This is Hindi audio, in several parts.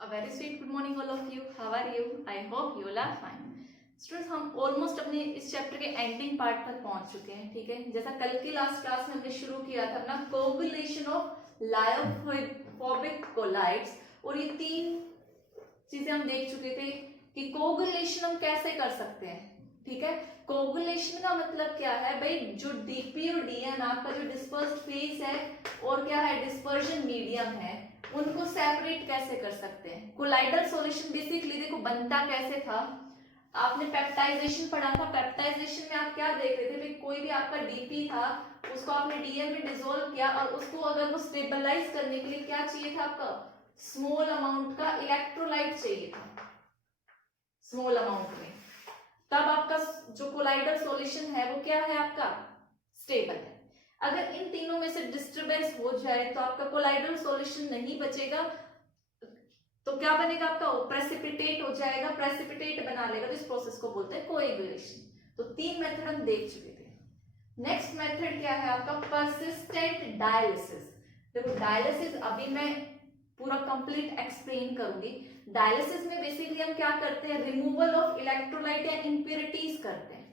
A very sweet good morning all of you. How are you? I hope you all are fine. Students हम ऑलमोस्ट अपने इस चैप्टर के एंडिंग पार्ट पर पहुंच चुके हैं. ठीक है, जैसा कल की लास्ट क्लास में हमने शुरू किया था अपना कोगुलेशन ऑफ लायोफोबिक कोलाइड्स, और ये तीन चीजें हम देख चुके थे कि कोगुलेशन हम कैसे कर सकते हैं. ठीक है, कोगुलेशन का मतलब क्या है भाई, जो डीपी और डीएन आपका जो डिस्पर्स्ड फेज है और क्या है डिस्पर्जन मीडियम है, उनको सेपरेट कैसे कर सकते हैं. कोलाइडल सॉल्यूशन बेसिकली देखो बनता कैसे था. आपने पेप्टाइजेशन पढ़ा था. पेप्टाइजेशन में आप क्या देख रहे थे भाई, कोई भी आपका डीपी था उसको आपने डीएन में डिसोल्व किया और उसको अगर वो स्टेबलाइज करने के लिए क्या चाहिए था, आपका स्मॉल अमाउंट का इलेक्ट्रोलाइट चाहिए था, स्मॉल अमाउंट में. तब आपका जो कोलाइडल सॉल्यूशन है वो क्या है, आपका स्टेबल है. अगर इन तीनों में से डिस्टरबेंस हो जाए तो आपका कोलाइडल सॉल्यूशन नहीं बचेगा, तो क्या बनेगा आपका, प्रेसिपिटेट हो जाएगा, प्रेसिपिटेट बना लेगा. तो इस प्रोसेस को बोलते हैं कोएगुलेशन. तो तीन मेथड हम देख चुके थे. नेक्स्ट मेथड क्या है आपका, परसिस्टेंट डायलिसिस. देखो डायलिसिस अभी मैं पूरा कंप्लीट एक्सप्लेन करूंगी. डायलिसिस में बेसिकली हम क्या करते हैं, रिमूवल ऑफ इलेक्ट्रोलाइट या इंप्योरिटीज करते हैं.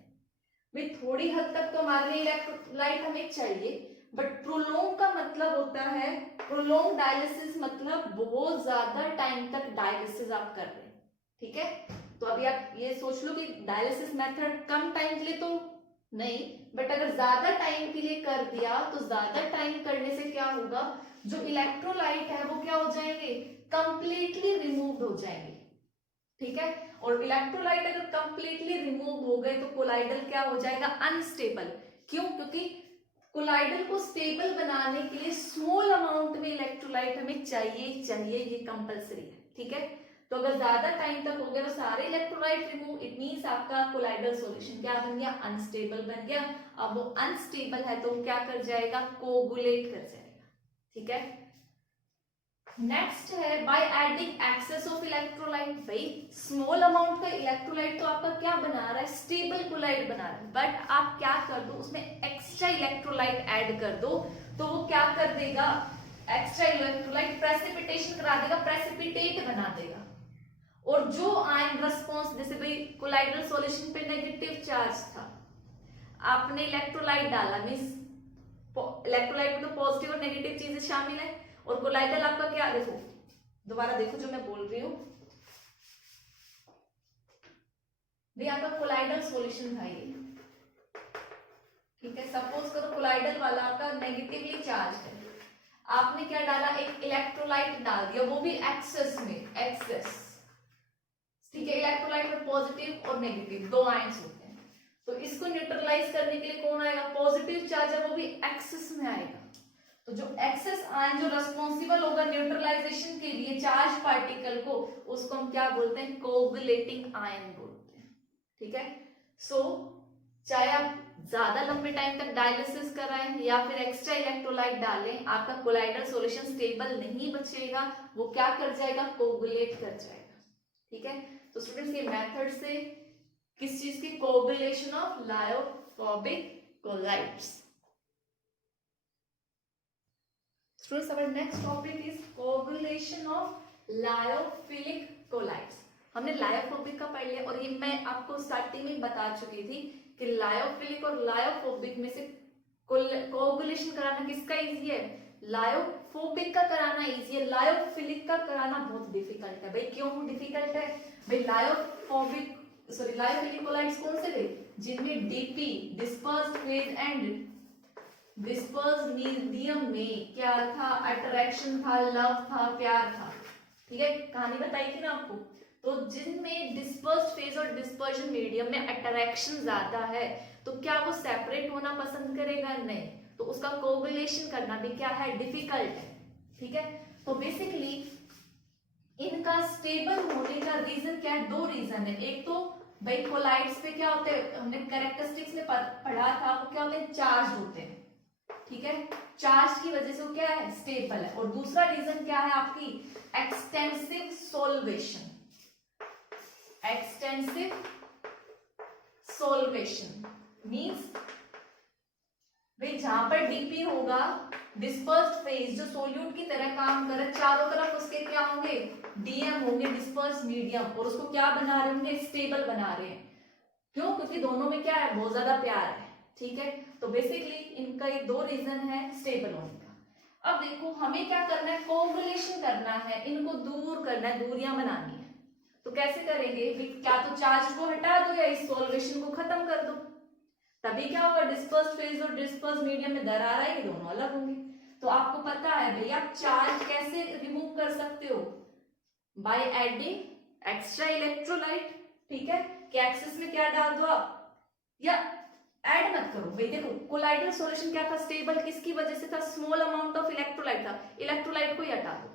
भाई थोड़ी हद तक तो हमारे लिए इलेक्ट्रोलाइट हमें चाहिए, बट प्रोलोंग का मतलब होता है, प्रोलोंग डायलिसिस मतलब बहुत ज्यादा टाइम तक डायलिसिस आप कर रहे हैं. ठीक है, तो अभी आप ये सोच लो कि डायलिसिस मेथड कम टाइम के लिए तो नहीं, बट अगर ज्यादा टाइम के लिए कर दिया तो ज्यादा टाइम करने से क्या होगा, जो इलेक्ट्रोलाइट है वो क्या हो जाएंगे, कंप्लीटली रिमूव हो जाएंगे. ठीक है, और इलेक्ट्रोलाइट अगर कंप्लीटली रिमूव हो गए तो कोलाइडल क्या हो जाएगा, अनस्टेबल. क्यों? क्योंकि कोलाइडल को स्टेबल बनाने के लिए स्मॉल अमाउंट में इलेक्ट्रोलाइट हमें चाहिए, ये कंपलसरी है. ठीक है, तो अगर ज्यादा टाइम तक हो गया तो सारे इलेक्ट्रोलाइट रिमूव, इट मींस आपका कोलाइडल सॉल्यूशन क्या बन गया, अनस्टेबल बन गया. अब वो अनस्टेबल है तो क्या कर जाएगा, कोगुलेट कर जाएगा. ठीक है, नेक्स्ट है by adding excess of electrolyte. भाई स्मॉल अमाउंट का इलेक्ट्रोलाइट तो आपका क्या बना रहा है, स्टेबल कोलाइड बना रहा है, बट आप क्या कर दो उसमें एक्स्ट्रा इलेक्ट्रोलाइट ऐड कर दो, तो वो क्या कर देगा, एक्स्ट्रा इलेक्ट्रोलाइट प्रेसिपिटेशन करा देगा, प्रेसिपिटेट बना देगा. और जो आयन रिस्पॉन्स, जैसे भाई कोलाइडल सॉल्यूशन पे नेगेटिव चार्ज था, आपने इलेक्ट्रोलाइट डाला, मींस इलेक्ट्रोलाइट में तो पॉजिटिव और नेगेटिव चीजें शामिल है, और कोलाइडल आपका क्या, देखो दोबारा देखो जो मैं बोल रही हूं, भाई आपका कोलाइडल सॉल्यूशन था ये. ठीक है, सपोज करो कोलाइडल वाला आपका नेगेटिवली चार्ज है, आपने क्या डाला, एक इलेक्ट्रोलाइट डाल दिया, वो भी एक्सेस में, एक्सेस. ठीक है, इलेक्ट्रोलाइट में पॉजिटिव और नेगेटिव दो आयंस होते हैं, तो इसको न्यूट्रलाइज करने के लिए कौन आएगा, पॉजिटिव चार्ज है, वो भी एक्सेस में आएगा. तो जो एक्सेस आयन जो रिस्पॉन्सिबल होगा न्यूट्रलाइजेशन के लिए चार्ज पार्टिकल को, उसको हम क्या बोलते हैं, कोगुलेटिंग आयन बोलते हैं. ठीक है, सो चाहे आप ज्यादा लंबे टाइम तक डायलिसिस कराएं या फिर एक्स्ट्रा इलेक्ट्रोलाइट डालें, आपका कोलाइडल सॉल्यूशन स्टेबल नहीं बचेगा, वो क्या कर जाएगा, कोगुलेट कर जाएगा. ठीक है, तो स्टूडेंट्स ये मेथड से किस चीज की, coagulation of lyophobic colloids. Students, our next topic is coagulation of lyophilic colloids. हमने लायोफोबिक का पढ़ लिया, और ये मैं आपको स्टार्टिंग में बता चुकी थी कि लायोफिलिक और लायोफोबिक में से कोगुलेशन कराना किसका इजी है, लायोफोबिक का कराना इजी है, लायोफिलिक का कराना बहुत डिफिकल्ट है. भाई क्यों डिफिकल्ट है, भाई लायोफिलिक कोलाइड्स कौन से थे, जिनमें DP, dispersed phase and disperse medium में क्या था, अट्रैक्शन था, लव था, प्यार था. ठीक है, कहानी बताई थी ना आपको. तो जिनमें डिस्पर्स्ड फेज और डिस्पर्जन मीडियम में अट्रैक्शन ज्यादा है, तो क्या वो सेपरेट होना पसंद करेगा, नहीं, तो उसका कोगुलेशन करना भी क्या है, डिफिकल्ट है. ठीक है, तो बेसिकली इनका स्टेबल होने का रीजन क्या है, दो रीजन है. एक तो भाई कोलाइड्स पे क्या होते हैं, हमने कैरेक्टरिस्टिक्स में पढ़ा था, वो क्या होते हैं, चार्ज होते हैं. ठीक है, चार्ज की वजह से वो क्या है, स्टेबल है. और दूसरा रीजन क्या है आपकी, extensive solution. Extensive solution means भाई जहां पर डीपी होगा, डिस्पर्स्ड फेज जो सोल्यूट की तरह काम कर रहा है, चारों तरफ उसके क्या होंगे, डीएम होंगे, डिस्पर्स्ड मीडियम, और उसको क्या बना रहे होंगे, स्टेबल बना रहे हैं। क्यों? क्योंकि दोनों में क्या है, बहुत ज्यादा प्यार है। ठीक है, तो बेसिकली इनका ये दो रीजन है स्टेबल होने का। अब देखो हमें क्या करना है, कोगुलेशन करना है, इनको दूर करना है, दूरियां बनानी है। तो कैसे करेंगे, क्या तो चार्ज को हटा दो या इस सॉल्वेशन को खत्म कर दो, तभी क्या होगा, डिस्पर्स्ड फेज और डिस्पर्स्ड मीडियम में दरार आएगी, दोनों अलग होंगे। तो आपको पता है भैया चार्ज कैसे रिमूव कर सकते हो, बाय एडिंग एक्स्ट्रा इलेक्ट्रोलाइट। ठीक है, कि एक्सेस में क्या डाल दो आप, या ऐड मत करो। भाई देखो कोलाइडल सॉल्यूशन क्या था, स्टेबल किसकी वजह से था, स्मॉल अमाउंट ऑफ इलेक्ट्रोलाइट था, इलेक्ट्रोलाइट को ही हटा दो।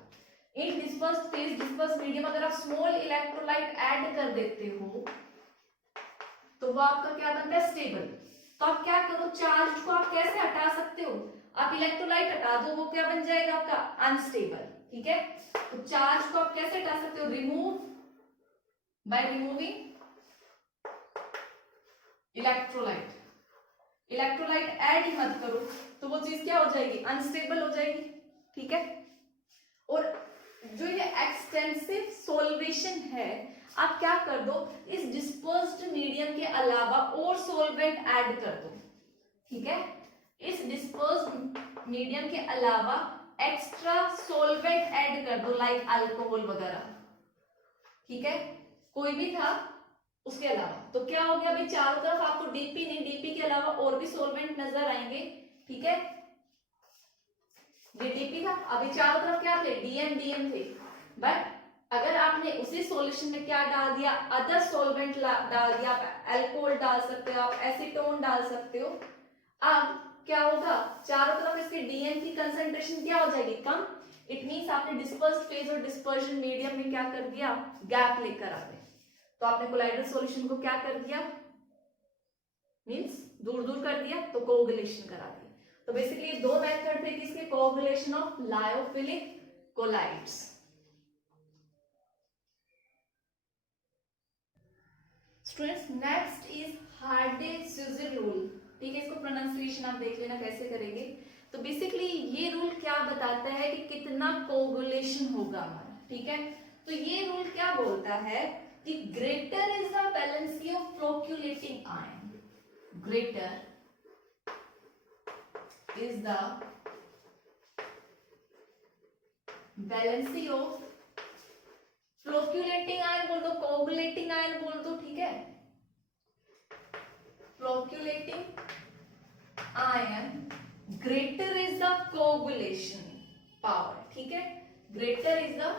इन डिस्पर्स्ड फेज डिस्पर्स्ड मीडियम अगर आप स्मॉल इलेक्ट्रोलाइट ऐड कर देते हो तो वो आपका क्या बनता है, स्टेबल। तो आप क्या करो, चार्ज को आप कैसे हटा सकते हो, आप इलेक्ट्रोलाइट हटा दो, वो क्या बन जाएगा आपका, अनस्टेबल। ठीक है, तो चार्ज को आप कैसे हटा सकते हो, remove by removing electrolyte. Electrolyte add ही मत करो तो वो चीज क्या हो जाएगी, अनस्टेबल हो जाएगी। ठीक है, और जो ये एक्सटेंसिव सॉल्वेशन है, आप क्या कर दो, इस डिस्पर्स्ड मीडियम के अलावा और सॉल्वेंट ऐड कर दो। ठीक है, इस डिस्पर्स्ड मीडियम के अलावा एक्स्ट्रा सॉल्वेंट ऐड कर दो, लाइक अल्कोहल वगैरह। ठीक है, कोई भी था उसके अलावा, तो क्या हो गया भाई, चारों तरफ आपको डीपी नहीं, डीपी के अलावा और भी सॉल्वेंट नजर आएंगे। ठीक है, डीपी था, अभी चारों तरफ क्या थे, डीएम डीएम थे। बट अगर आपने उसी सॉल्यूशन में क्या डाल दिया, अदर सॉल्वेंट डाल दिया, आप अल्कोहल डाल सकते हो, आप एसीटोन डाल सकते हो। अब क्या होगा, चारों तरफ इसके डीएम की कंसंट्रेशन क्या हो जाएगी, कम। इट मींस आपने डिस्पर्स्ड फेज और डिस्पर्शन मीडियम में क्या कर दिया, गैप लेकर आ गए। तो आपने कोलाइडल सॉल्यूशन को क्या कर दिया, मींस दूर दूर कर दिया, तो कोगुलेशन करा दिया। तो बेसिकली दो मेथड थे किसके, coagulation of lyophilic colloids. Students next is Hardy Schulze rule. ठीक है, इसको प्रोनाउंसिएशन आप देख लेना कैसे करेंगे। तो बेसिकली ये रूल क्या बताता है कि कितना कोगुलेशन होगा हमारा। ठीक है, तो ये रूल क्या बोलता है कि greater is the valency of flocculating ion, ग्रेटर is the valency of flocculating ion बोल दो, कोगुलेटिंग आयन बोल दो। ठीक है, flocculating ion greater is the coagulation power. ठीक है, greater is the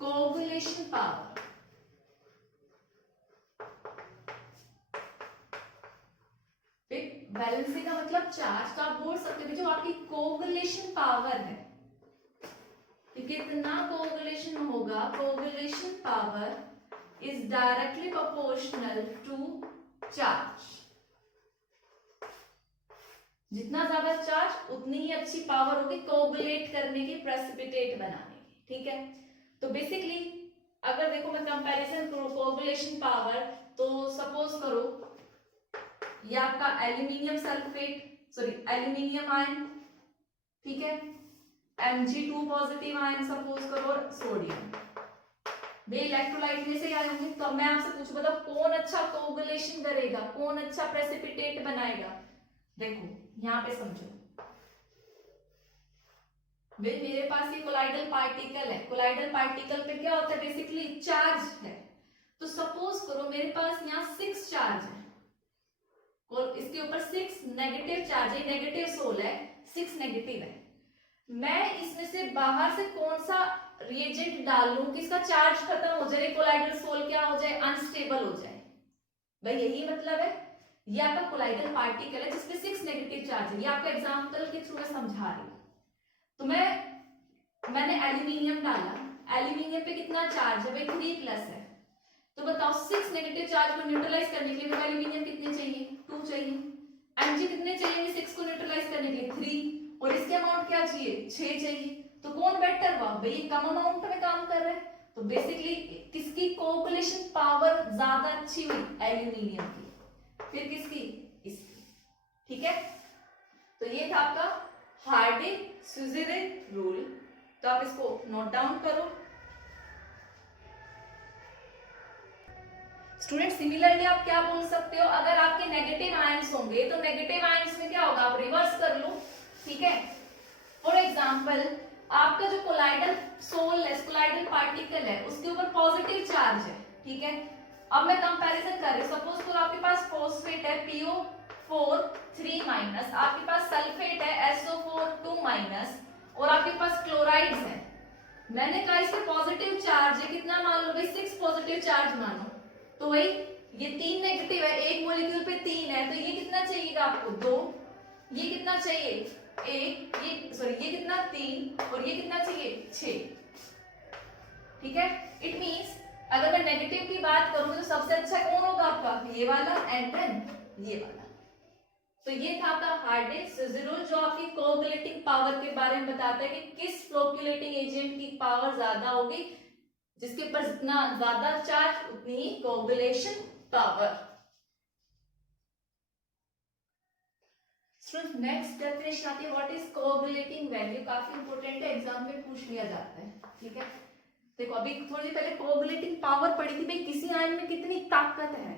coagulation power. Valency का मतलब चार्ज, तो आप बोल सकते हो जो आपकी कोगुलेशन पावर है कि कितना कोगुलेशन होगा, coagulation power is directly proportional to charge. जितना ज्यादा चार्ज उतनी ही अच्छी पावर होगी कोगुलेट करने की, प्रेसिपिटेट बनाने की। ठीक है, तो बेसिकली अगर देखो मैं कंपैरिजन करूं कोगुलेशन पावर, तो सपोज करो ये आपका aluminium sulphate, sorry aluminium ion. ठीक है, Mg2 पॉजिटिव आयन सपोज करो, और सोडियम, वे इलेक्ट्रोलाइट में से आए होंगे। तो अब मैं आपसे पूछूं, बताओ कौन अच्छा कोगुलेशन करेगा, कौन अच्छा प्रेसिपिटेट बनाएगा। देखो यहां पे समझो, वे मेरे पास ये कोलाइडल पार्टिकल है, कोलाइडल पार्टिकल पे क्या होता है, बेसिकली चार्ज है। तो सपोज करो मेरे पास यहाँ 6 चार्ज है और इसके ऊपर 6 नेगेटिव चार्ज है, नेगेटिव सोल है, 6 नेगेटिव है। मैं इसमें से बाहर से कौन सा रिएजेंट डाल लूं कि इसका चार्ज खत्म हो जाए, कोलाइडल सोल क्या हो जाए, अनस्टेबल हो जाए। भाई यही मतलब है, ये आपका कोलाइडल पार्टिकल है जिसमें 6 नेगेटिव चार्ज है। ये आपका एग्जांपल के थ्रू मैं समझा रही हूं। तो मैंने एल्यूमिनियम डाला, एल्यूमिनियम पे कितना चार्ज है भाई, 3+ है। तो बताओ 6 नेगेटिव चार्ज को न्यूट्रलाइज करने के लिए एल्यूमिनियम कितने चाहिए, 2 चाहिए। Mg कितने चाहिए 6 को न्यूट्रलाइज करने के लिए, 3, और इसके अमाउंट क्या चाहिए, 6 चाहिए। तो कौन बेटर हुआ भाई, ये कम अमाउंट में काम कर रहा है। तो बेसिकली किसकी कोगुलेशन पावर ज्यादा अच्छी हुई, एल्यूमिनियम की। फिर किसकी, इसकी। ठीक है, तो ये था आपका हार्डी-सुज़िरे रूल। तो आप इसको नोट डाउन करो। स्टूडेंट सिमिलरली आप क्या बोल सकते हो, अगर आपके नेगेटिव आयंस होंगे तो नेगेटिव आयंस में क्या होगा, आप रिवर्स कर लो। ठीक है, फॉर एग्जांपल आपका जो कोलाइडल सोल है, कोलाइडल पार्टिकल है, उसके ऊपर पॉजिटिव चार्ज है। ठीक है, अब मैं कंपैरिजन कर रही हूं, सपोज तो आपके पास फॉस्फेट है PO4 3 माइनस, आपके पास सल्फेट है SO4 2 माइनस, और आपके पास क्लोराइड्स है। मैंने कहा इसमें पॉजिटिव चार्ज है, कितना मान लो भाई, 6 पॉजिटिव चार्ज मानो, तो वही ये 3 नेगेटिव है, एक मॉलिक्यूल पे 3 है, तो ये कितना चाहिएगा आपको, 2, ये कितना चाहिए 1, ये सॉरी ये कितना 3, और ये कितना चाहिए 6। ठीक है, इट मींस अगर मैं नेगेटिव की बात करूं तो सबसे अच्छा कौन होगा आपका, ये वाला एंड देन ये वाला। तो ये था आपका हार्डी-सुज़िरे रूल, जो आपकी कोगुलेटिंग पावर के बारे में बताता है कि किस फ्लोक्युलेटिंग एजेंट की पावर ज्यादा होगी, जिसके ऊपर जितना ज्यादा चार्ज उतनी ही कोगुलेशन पावर। नेक्स्ट डेफिनेशन आती है व्हाट इज कोगुलेटिंग वैल्यू, काफी इंपॉर्टेंट है, एग्जाम में पूछ लिया जाता है। ठीक है, देखो अभी थोड़ी पहले कोगुलेटिंग पावर पढ़ी थी, भाई किसी आयन में कितनी ताकत है।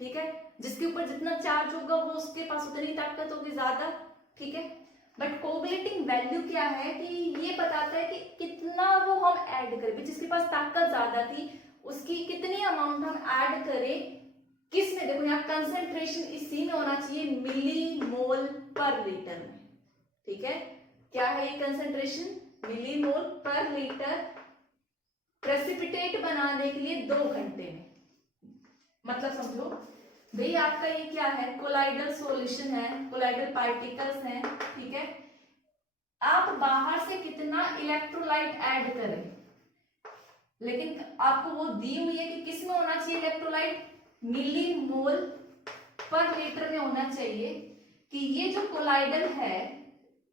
ठीक है, जिसके ऊपर जितना चार्ज होगा वो उसके पास उतनी ताकत होगी ज्यादा। ठीक है, बट कोगुलेटिंग वैल्यू क्या है कि ये बताता है कि कितना वो हम ऐड करें, जिसके पास ताकत ज्यादा थी उसकी कितनी अमाउंट हम ऐड करें, किस में, देखो यहाँ कंसेंट्रेशन इसी में होना चाहिए, मिली मोल पर लीटर में। ठीक है, क्या है ये कंसेंट्रेशन, मिली मोल पर लीटर, प्रेसिपिटेट बनाने के लिए 2 घंटे में। मतलब समझो भाई आपका ये क्या है, कोलाइडल सॉल्यूशन है, कोलाइडल पार्टिकल्स हैं। ठीक है, आप बाहर से कितना इलेक्ट्रोलाइट ऐड करें, लेकिन आपको वो दी हुई है कि किस में होना चाहिए इलेक्ट्रोलाइट, मिली मोल पर लीटर में होना चाहिए, कि ये जो कोलाइडल है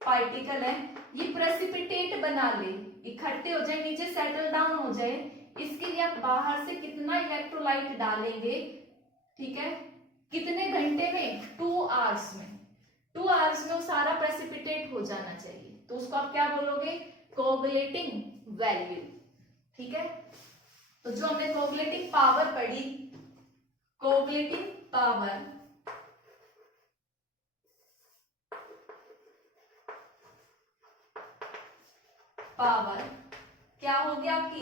पार्टिकल है ये प्रेसिपिटेट बना ले, इकट्ठे हो जाए, नीचे सेटल डाउन हो जाए, इसके लिए आप बाहर से कितना इलेक्ट्रोलाइट डालेंगे। ठीक है, कितने घंटे में, 2 आवर्स में। 2 आवर्स में वो सारा प्रेसिपिटेट हो जाना चाहिए, तो उसको आप क्या बोलोगे, कोगुलेटिंग वैल्यू। ठीक है, तो जो हमने कोगुलेटिंग पावर पढ़ी, कोगुलेटिंग पावर क्या होगी आपकी,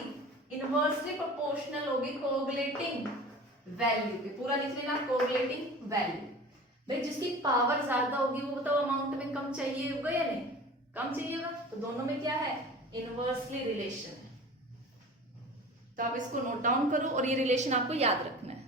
इनवर्सली प्रोपोर्शनल होगी कोगुलेटिंग वैल्यू के, पूरा लिख लेना कोगुलेटिंग वैल्यू। भाई जिसकी पावर ज्यादा होगी वो तो अमाउंट में कम चाहिए होगा या नहीं, कम चाहिए होगा, तो दोनों में क्या है, इनवर्सली रिलेशन है। तो आप इसको नोट डाउन करो और ये रिलेशन आपको याद रखना है।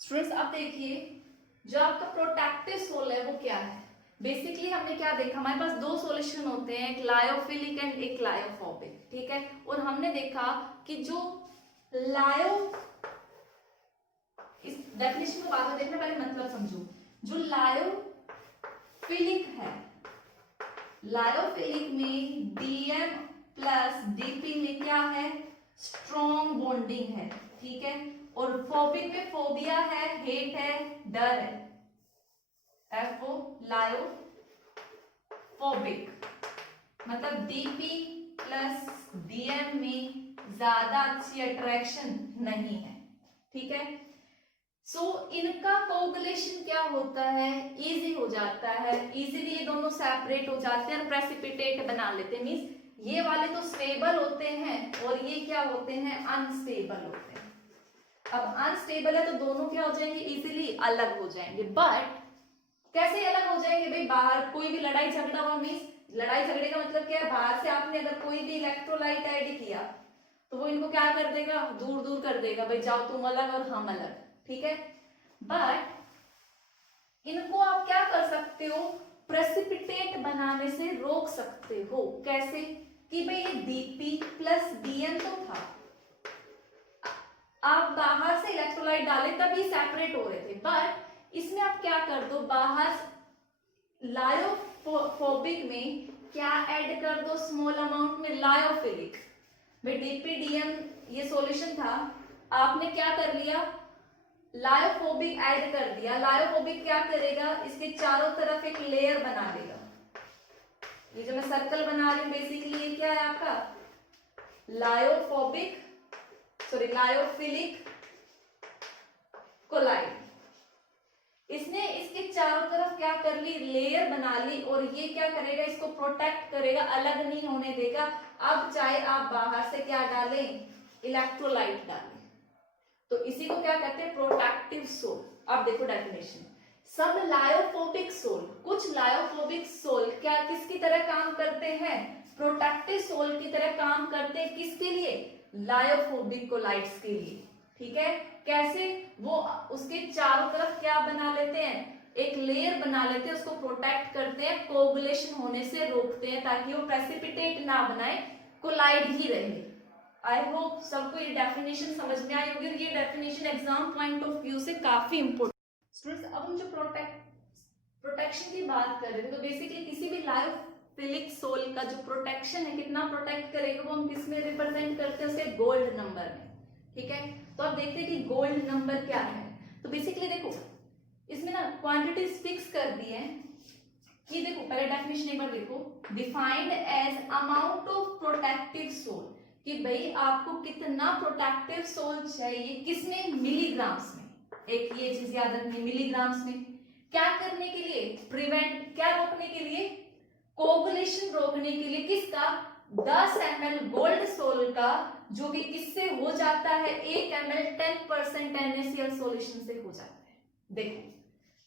स्टूडेंट्स आप देखिए, जो आपका प्रोटेक्टिव सोल है वो क्या है, बेसिकली हमने क्या देखा, हमारे पास 2 सॉल्यूशन होते हैं, एक लायोफिलिक एंड एक लायोफोबिक। ठीक है, और हमने देखा कि जो इस डेफिनेशन को बाद में देखना, पहले मतलब समझो। जो लायोफिलिक है, लायोफिलिक में Dm प्लस Dp में क्या है, स्ट्रॉन्ग बॉन्डिंग है। ठीक है, और फोबिक में फोबिया है, हेट है, डर है, FO लायोफोबिक, मतलब Dp प्लस Dm में ज्यादा अच्छी अट्रैक्शन नहीं है। ठीक है, सो इनका कोगुलेशन क्या होता है, इजी हो जाता है, इजीली ये दोनों सेपरेट हो जाते हैं और प्रेसिपिटेट बना लेते हैं। मींस ये वाले तो स्टेबल होते हैं और ये क्या होते हैं, अनस्टेबल होते हैं। अब अनस्टेबल है तो दोनों क्या हो जाएंगे, इजीली अलग हो जाएंगे। बट कैसे अलग हो जाएंगे भाई, बाहर कोई भी लड़ाई झगड़ा हुआ, मींस लड़ाई झगड़े का मतलब क्या है, बाहर से आपने अगर कोई भी इलेक्ट्रोलाइट ऐड किया तो वो इनको क्या कर देगा, दूर दूर कर देगा, भाई जाओ तुम अलग और हम अलग। ठीक है, बट इनको आप क्या कर सकते हो, प्रेसिपिटेट बनाने से रोक सकते हो। कैसे, कि भाई ये Dp प्लस Dn तो था, आप बाहर से इलेक्ट्रोलाइट डाले तभी सेपरेट हो रहे थे, बट इसमें आप क्या कर दो, बाहर लायोफोबिक में क्या ऐड कर दो, स्मॉल अमाउंट में लायोफिलिक। भाई Dp Dn ये सॉल्यूशन था, आपने क्या कर लिया, लायोफोबिक ऐड कर दिया, लायोफोबिक क्या करेगा, इसके चारों तरफ एक लेयर बना देगा। ये जो मैं सर्कल बना रही हूँ बेसिकली ये क्या है आपका लायोफिलिक कोलाइड। इसने इसके चारों तरफ क्या कर ली, लेयर बना ली, और ये क्या करेगा, इसको प्रोटेक्ट करेगा, अलग नहीं होने देगा। अब चाहे आप बाहर से क्या डालें, इलेक्ट्रोलाइट डालें, तो इसी को क्या कहते हैं, प्रोटेक्टिव सोल। अब देखो डेफिनेशन, सब लायोफोबिक सोल, कुछ लायोफोबिक सोल क्या किसकी तरह काम करते हैं, प्रोटेक्टिव सोल की तरह काम करते हैं। किसके लिए, लायोफोबिक कोलाइड्स के लिए। ठीक है, कैसे, वो उसके चारों तरफ क्या बना लेते हैं, एक लेयर बना लेते हैं, उसको प्रोटेक्ट करते हैं, कोगुलेशन होने से रोकते हैं ताकि वो प्रेसिपिटेट ना बनाए, कोलाइड ही रहे। आई होप सबको ये डेफिनेशन समझ में आई होगी, और ये definition exam point of view से काफी इंपोर्टेंट। स्टूडेंट्स, अब हम जो प्रोटेक्शन की बात कर रहे थे, तो बेसिकली किसी भी लायोफिलिक सोल का जो प्रोटेक्शन है, कितना प्रोटेक्ट करेगा, वो हम किस में रिप्रेजेंट करते हैं, उसके गोल्ड नंबर में। ठीक है, तो अब देखते हैं कि गोल्ड नंबर क्या है। तो बेसिकली देखो इसमें ना क्वांटिटीज फिक्स कर दी है कि देखो पहले डेफिनेशन एक बार देखो, defined as amount of protective sol, कि भाई आपको कितना प्रोटेक्टिव सोल चाहिए, किसमें, मिलीग्राम्स में। एक ये चीज याद रखनी, मिलीग्राम्स में। क्या करने के लिए, प्रिवेंट, क्या रोकने के लिए, कोगुलेशन रोकने के लिए, किसका, 10 ml गोल्ड सोल का, जो कि किससे हो जाता है, 1 ml 10% NaCl सॉल्यूशन से हो जाता है। देखो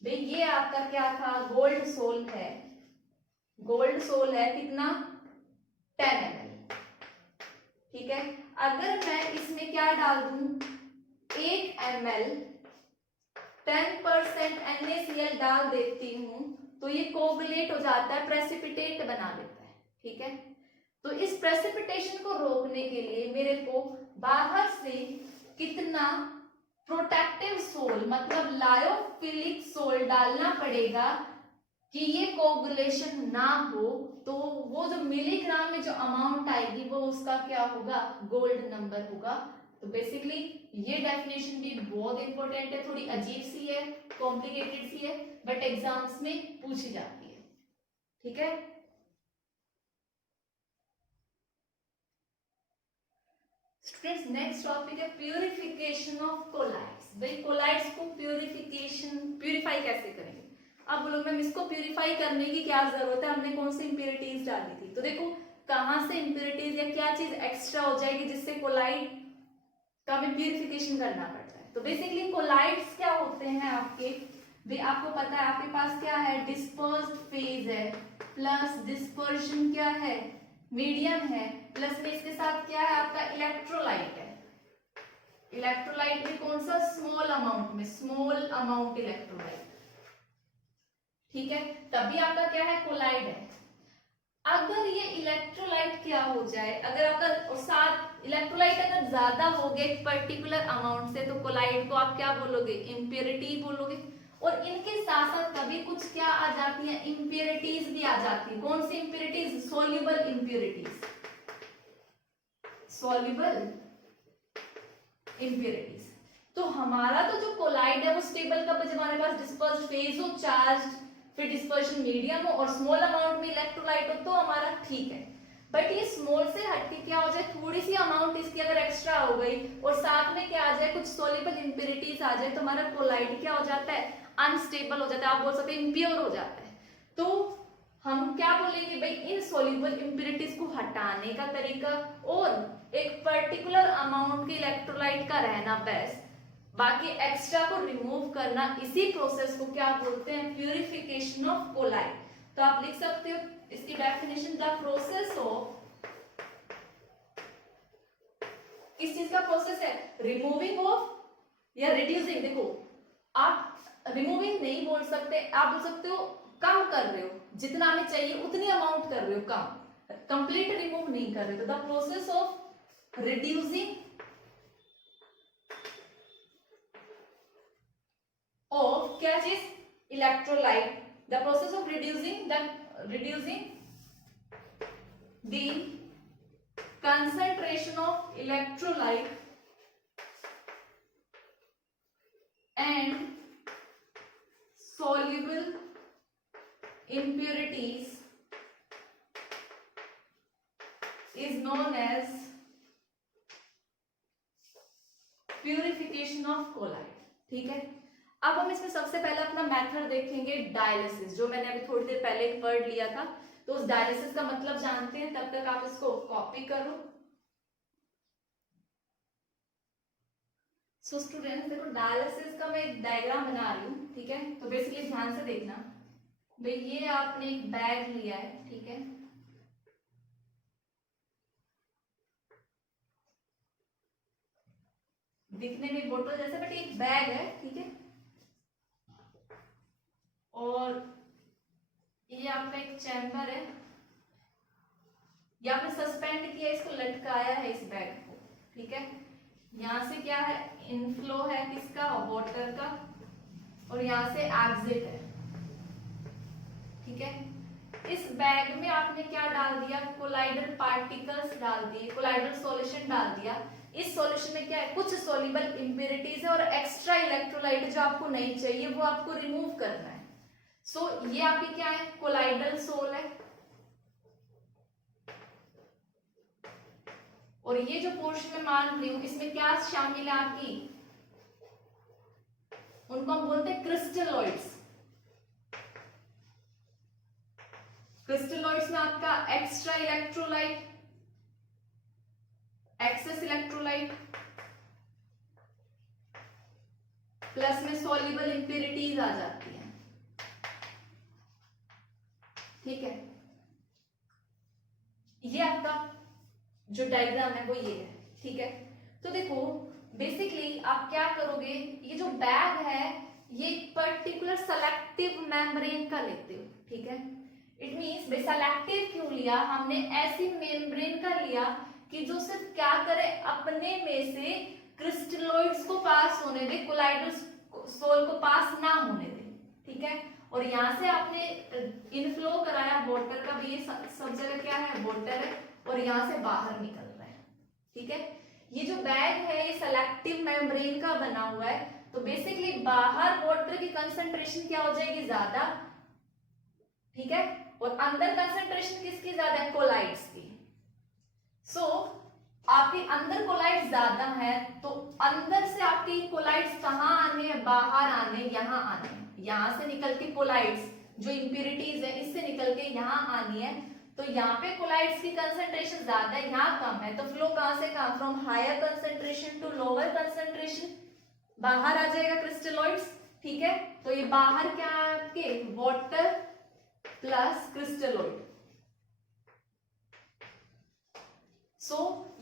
भाई ये आपका क्या था, गोल्ड सोल है, गोल्ड सोल है कितना, 10 ml। ठीक है, अगर मैं इसमें क्या डाल दूं, 1 ml 10% NaCl डाल देती हूं, तो ये कोगुलेट हो जाता है, प्रेसिपिटेट बना देता है। ठीक है, तो इस प्रेसिपिटेशन को रोकने के लिए मेरे को बाहर से कितना प्रोटेक्टिव सोल, मतलब लायोफिलिक सोल डालना पड़ेगा कि ये कोगुलेशन ना हो। तो वो जो मिलीग्राम में जो अमाउंट आएगी वो उसका क्या होगा, गोल्ड नंबर होगा। तो बेसिकली ये डेफिनेशन भी बहुत इंपॉर्टेंट है, थोड़ी अजीब सी है, कॉम्प्लिकेटेड सी है, बट एग्जाम्स में पूछी जाती है। ठीक है, स्टूडेंट्स नेक्स्ट टॉपिक है प्यूरिफिकेशन ऑफ कोलाइड्स। भाई कोलाइड्स को प्यूरिफाई कैसे करेंगे। अब बोलो मैम इसको प्यूरिफाई करने की क्या जरूरत है, हमने कौन सी इंप्योरिटीज डाली थी। तो देखो कहां से इंप्योरिटीज या क्या चीज एक्स्ट्रा हो जाएगी जिससे कोलाइड का हमें प्यूरिफिकेशन करना पड़ता है। तो बेसिकली कोलाइड्स क्या होते हैं आपके, भाई आपको पता है आपके पास क्या है, डिस्पर्स्ड फेज है, प्लस डिस्पर्शन क्या है, मीडियम है, प्लस में इसके साथ क्या है आपका इलेक्ट्रोलाइट है। इलेक्ट्रोलाइट भी कौन सा, स्मॉल अमाउंट में, स्मॉल अमाउंट इलेक्ट्रोलाइट। ठीक है, तभी आपका क्या है, कोलाइड है। अगर ये इलेक्ट्रोलाइट क्या हो जाए, अगर आपका और साथ इलेक्ट्रोलाइट अगर ज्यादा हो गए एक पर्टिकुलर अमाउंट से, तो कोलाइड को आप क्या बोलोगे, इम्प्योरिटी बोलोगे। और इनके साथ साथ कभी कुछ क्या आ जाती है, इम्प्योरिटीज भी आ जाती है। कौन सी impurities, soluble impurities, soluble impurities. तो हमारा तो जो कोलाइड है वो स्टेबल कब, जब हमारे पास डिस्पर्स्ड फेज हो, चार्ज, फिर डिस्पर्शन मीडियम हो और स्मॉल अमाउंट में इलेक्ट्रोलाइट हो, तो हमारा ठीक है। बट ये स्मॉल से हटके क्या हो जाए, थोड़ी सी अमाउंट इसकी अगर एक्स्ट्रा हो गई और साथ में क्या आ जाए, कुछ सोल्यूबल इम्प्योरिटीज आ जाए, तो हमारा कोलाइड क्या हो जाता है, अनस्टेबल हो जाता है, आप बोल सकते हैं इम्प्योर हो जाता है। तो हम क्या बोलेंगे भाई, इन सोल्यूबल इम्प्योरिटीज को हटाने का तरीका और एक पर्टिकुलर अमाउंट के इलेक्ट्रोलाइट का रहना बेस्ट, बाकी एक्स्ट्रा को रिमूव करना, इसी प्रोसेस को क्या बोलते हैं, प्यूरिफिकेशन ऑफ कोलाइड। तो आप लिख सकते हो इसकी डेफिनेशन, द प्रोसेस ऑफ, किस चीज का प्रोसेस है, रिमूविंग ऑफ या रिड्यूसिंग। देखो आप रिमूविंग नहीं बोल सकते, आप बोल सकते हो कम कर रहे हो, जितना हमें चाहिए उतनी अमाउंट कर रहे हो, कम, कंप्लीट रिमूव नहीं कर रहे। तो the process of reducing of क्या चीज, electrolyte, the process of reducing the concentration of electrolyte and soluble impurities is known as purification of colloid. ठीक है, अब हम इसमें सबसे पहले अपना मेथड देखेंगे डायलिसिस, जो मैंने अभी थोड़ी देर पहले एक वर्ड लिया था। तो उस डायलिसिस का मतलब जानते हैं, तब तक आप इसको कॉपी करो। सो स्टूडेंट्स देखो, डायलिसिस का मैं एक डायग्राम बना रही हूँ। ठीक है, तो बेसिकली ध्यान से देखना भाई, ये आपने एक बैग लिया है। ठीक है, दिखने में बोतल जैसे, बट एक बैग है। ठीक है, और ये आपका एक चैम्बर है, ये आपने सस्पेंड किया, इसको लटकाया है इस बैग को। ठीक है, यहां से क्या है, इनफ्लो है किसका, वाटर का, और यहां से एग्जिट है। ठीक है, इस बैग में आपने क्या डाल दिया, कोलाइडल पार्टिकल्स डाल दिए, कोलाइडल सॉल्यूशन डाल दिया। इस सॉल्यूशन में क्या है, कुछ सोल्यूबल इंप्योरिटीज है और एक्स्ट्रा इलेक्ट्रोलाइट जो आपको नहीं चाहिए वो आपको रिमूव करना है। सो ये आपकी क्या है, कोलाइडल सोल है, और ये जो पोर्शन में मान रही हूं इसमें क्या शामिल है आपकी, उनको हम बोलते हैं क्रिस्टलॉइड्स। क्रिस्टलॉइड्स में आपका extra electrolyte, excess electrolyte, plus में सॉल्युबल इंप्योरिटीज आ जाती हैं। ठीक है, ये आपका जो डायग्राम है वो ये है। ठीक है, तो देखो बेसिकली आप क्या करोगे, ये जो बैग है ये पर्टिकुलर सेलेक्टिव मेम्ब्रेन का लेते हो। ठीक है, इट मींस भाई सेलेक्टिव क्यों लिया हमने, ऐसी मेम्ब्रेन का लिया कि जो सिर्फ क्या करे, अपने में से क्रिस्टलॉइड्स को पास होने दे, कोलाइडल सोल को पास ना होने दे। ठीक है, और यहां से आपने इनफ्लो कराया वाटर का भी, ये सब जगह क्या है, वाटर है, और यहां से बाहर निकल रहा है। ठीक है, ये जो बैग है ये सेलेक्टिव मेम्ब्रेन का बना हुआ है, तो बेसिकली बाहर वाटर की कंसंट्रेशन क्या हो जाएगी, ज्यादा। ठीक है, और अंदर कंसंट्रेशन किसकी ज्यादा है, कोलाइड्स की। सो आपके अंदर कोलाइड्स ज्यादा है, तो अंदर से आपकी कोलाइड्स कहाँ आने हैं, बाहर आने, यहाँ आने, यहां से निकल के कोलाइड्स जो इंप्योरिटीज है इससे निकल के यहाँ आनी है। तो यहाँ पे कोलाइड्स की कंसंट्रेशन ज्यादा है, यहाँ कम है, तो फ्लो कहां से कहां, from higher concentration to lower concentration, बाहर आ जाएगा क्रिस्टलॉइड्स। ठीक है, तो ये बाहर क्या है आपके, वाटर प्लस क्रिस्टलॉइड। सो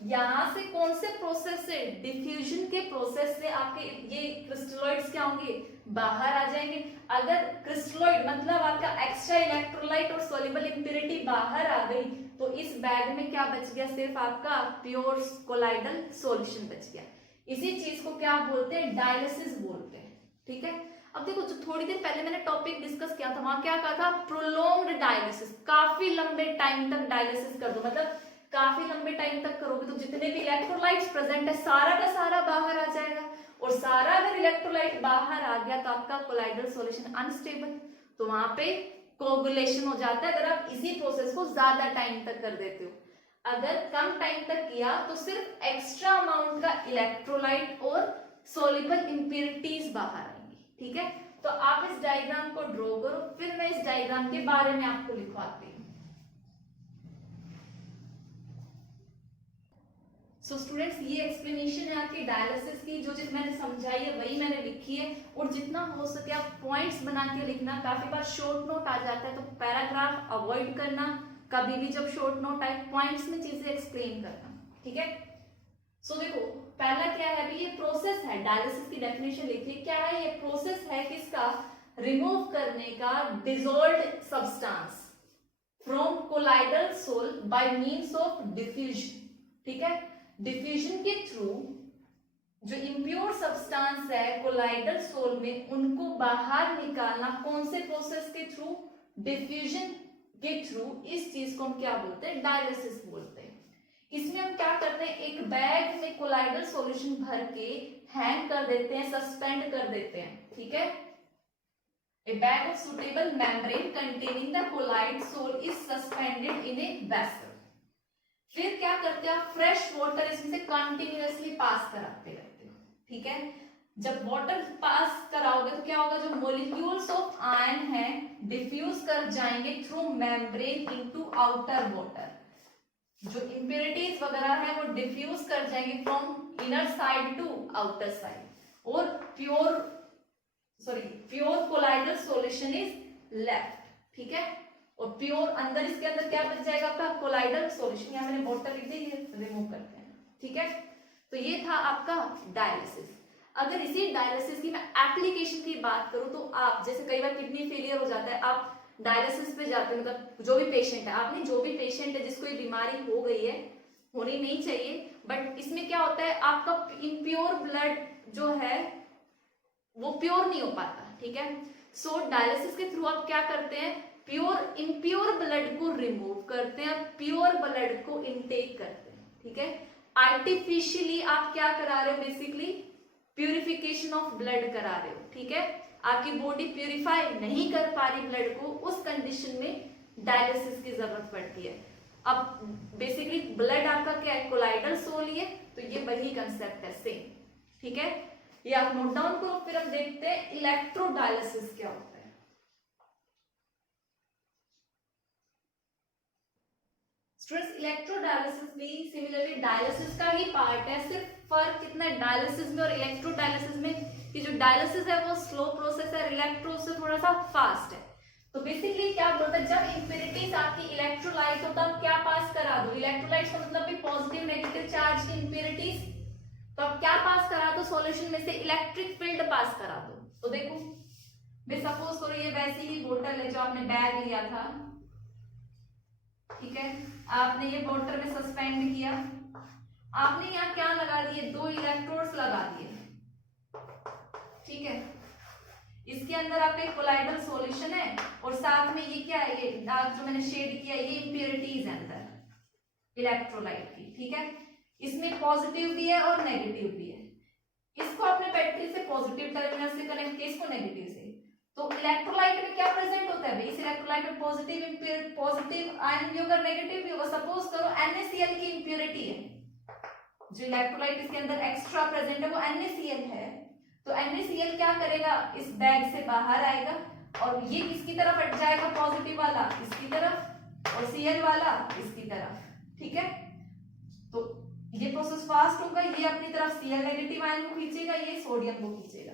यहां से कौन से प्रोसेस से, डिफ्यूजन के प्रोसेस से आपके ये क्रिस्टलॉइड्स क्या होंगे, बाहर आ जाएंगे। अगर क्रिस्टलॉइड मतलब आपका एक्स्ट्रा इलेक्ट्रोलाइट और सोल्युबल इंप्योरिटी बाहर आ गई, तो इस बैग में क्या बच गया, सिर्फ आपका प्योर कोलाइडल सॉल्यूशन बच गया। इसी चीज को क्या बोलते हैं, डायलिसिस बोलते हैं। ठीक है, अब देखो जो थोड़ी देर पहले मैंने टॉपिक डिस्कस किया था, वहां क्या कहा था, प्रोलॉन्ग्ड डायलिसिस, काफी लंबे टाइम तक डायलिसिस कर दो, मतलब काफी लंबे टाइम तक करोगे तो जितने भी इलेक्ट्रोलाइट्स प्रेजेंट है सारा का सारा बाहर आ जाएगा, और सारा अगर इलेक्ट्रोलाइट बाहर आ गया तो आपका कोलाइडल सॉल्यूशन अनस्टेबल, तो वहां पे कोगुलेशन हो जाता है। अगर आप इसी प्रोसेस को ज्यादा टाइम तक कर देते हो, अगर कम टाइम तक किया तो सिर्फ एक्स्ट्रा अमाउंट का इलेक्ट्रोलाइट और सोल्युबल इंप्योरिटीज बाहर आएंगी। ठीक है, तो आप इस डायग्राम को ड्रॉ करो, फिर मैं इस डायग्राम के बारे में आपको लिखवाती हूँ। सो स्टूडेंट्स, ये एक्सप्लेनेशन है आपकी डायलिसिस की, जो चीज मैंने समझाई है वही मैंने लिखी है, और जितना हो सके आप पॉइंट्स बना के लिखना। काफी बार शॉर्ट नोट आ जाता है, तो पैराग्राफ अवॉइड करना, कभी भी जब शॉर्ट नोट आए पॉइंट्स में चीजें एक्सप्लेन करना। ठीक है, सो देखो पहला क्या है, अभी ये प्रोसेस है, डायलिसिस की डेफिनेशन लिखिए, क्या है ये प्रोसेस है किसका, रिमूव करने का dissolved substance from colloidal sol by means of diffusion. ठीक है, डिफ्यूजन के थ्रू जो इम्प्योर सब्सटेंस है कोलाइडल सोल में, उनको बाहर निकालना, कौन से प्रोसेस के थ्रू, डिफ्यूजन के थ्रू। इस चीज को हम क्या बोलते हैं, डायलिसिस बोलते हैं। इसमें हम क्या करते हैं, एक बैग में कोलाइडल सॉल्यूशन भर के हैंग कर देते हैं, सस्पेंड कर देते हैं, ठीक है। A bag of suitable membrane containing the colloid sol is suspended in a vessel. फिर क्या करते हैं, आप फ्रेश वाटर इसमें से कंटिन्यूअसली पास कराते रहते हो, ठीक है। जब वाटर पास कराओगे तो क्या होगा, जो मॉलिक्यूल्स ऑफ आयन है डिफ्यूज कर जाएंगे through membrane into outer water. जो इम्प्योरिटीज वगैरह है वो डिफ्यूज कर जाएंगे from inner side to outer side, और pure colloidal solution is left, ठीक है। और प्योर अंदर, इसके अंदर क्या बच जाएगा आपका, कोलाइडल सॉल्यूशन। यहाँ मैंने वाटर लिख दी, ये रिमूव करते हैं, ठीक है। तो ये था आपका डायलिसिस। अगर इसी डायलिसिस की मैं एप्लीकेशन की बात करूं तो आप, जैसे कई बार किडनी फेलियर हो जाता है, आप डायलिसिस पे जाते हैं, मतलब जो भी पेशेंट है, आपने जो भी पेशेंट है जिसको ये बीमारी हो गई है, होनी नहीं चाहिए, बट इसमें क्या होता है, आपका इम्प्योर ब्लड जो है वो प्योर नहीं हो पाता, ठीक है। सो डायलिसिस के थ्रू आप क्या करते हैं, प्योर इम्प्योर ब्लड को रिमूव करते हैं, प्योर ब्लड को इनटेक करते हैं, ठीक है। आर्टिफिशियली आप क्या करा रहे हो, बेसिकली प्यूरिफिकेशन ऑफ ब्लड करा रहे हो, ठीक है। आपकी बॉडी प्यूरिफाई नहीं कर पा रही ब्लड को, उस कंडीशन में डायलिसिस की जरूरत पड़ती है। अब बेसिकली ब्लड आपका क्या है, कोलाइडल सोल है, तो ये वही कंसेप्ट है, सेम, ठीक है। ये आप नोट डाउन करो, फिर हम देखते हैं इलेक्ट्रोडायलिसिस क्या होता है। स्टूडेंट्स, इलेक्ट्रोडायलिसिस भी सिमिलरली डायलिसिस का ही पार्ट है, सिर्फ फर्क कितना है डायलिसिस में और इलेक्ट्रोडायलिसिस में, कि जो डायलिसिस है वो स्लो प्रोसेस है, इलेक्ट्रो से थोड़ा सा फास्ट है। तो बेसिकली क्या बोलता है, जब इंप्योरिटीज आपकी इलेक्ट्रोलाइट हो तब क्या पास करा दो, इलेक्ट्रोलाइट का मतलब भी पॉजिटिव नेगेटिव चार्ज की इंप्योरिटीज, तो अब क्या पास करा दो, सॉल्यूशन में से इलेक्ट्रिक फील्ड पास करा दो। तो देखो मैं सपोज करो ये वैसी ही बोतल है जो आपने बैग लिया था, ठीक है, आपने ये वाटर में सस्पेंड किया, आपने यहाँ क्या लगा दिए, 2 इलेक्ट्रोड्स लगा दिए, ठीक है। इसके अंदर आपका एक कोलाइडल सॉल्यूशन है और साथ में ये क्या है, ये डार्क जो मैंने शेड किया, ये इंप्योरिटीज है अंदर इलेक्ट्रोलाइट की, ठीक है। इसमें पॉजिटिव भी है और नेगेटिव भी है। इसको अपने बैटरी से पॉजिटिव टर्मिनल से कनेक्ट किया, इसको नेगेटिव से। तो इलेक्ट्रोलाइट में क्या प्रेजेंट होता है, इस इलेक्ट्रोलाइट में पॉजिटिव आयन भी होगा, नेगेटिव भी होगा। सपोज करो NaCl की इंप्योरिटी है, जो इलेक्ट्रोलाइट इसके अंदर एक्स्ट्रा प्रेजेंट है वो NaCl है, तो NaCl क्या करेगा, इस बैग से बाहर आएगा और ये किसकी तरफ हट जाएगा, पॉजिटिव वाला इसकी तरफ और Cl वाला इसकी तरफ, ठीक है। तो ये प्रोसेस फास्ट होगा, ये अपनी तरफ Cl नेगेटिव आयन को खींचेगा, ये सोडियम को खींचेगा।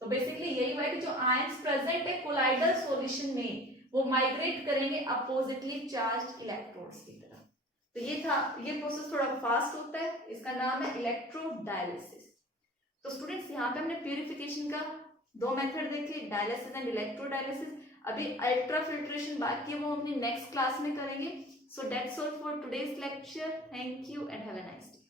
तो बेसिकली यही हुआ है कि जो आयंस प्रेजेंट है कोलाइडल सॉल्यूशन में वो माइग्रेट करेंगे अपोजिटली चार्ज्ड इलेक्ट्रॉन्स की तरफ। तो ये था, ये प्रोसेस थोड़ा फास्ट होता है, इसका नाम है इलेक्ट्रोडायलिसिस। तो स्टूडेंट्स यहाँ पे हमने प्यूरिफिकेशन का 2 मेथड देखे, डायलिसिस एंड इलेक्ट्रोडायलिसिस। अभी अल्ट्रा फिल्ट्रेशन बाकी है, वो हम अपनी नेक्स्ट क्लास में करेंगे। So that's all for today's lecture. Thank you and have a nice day.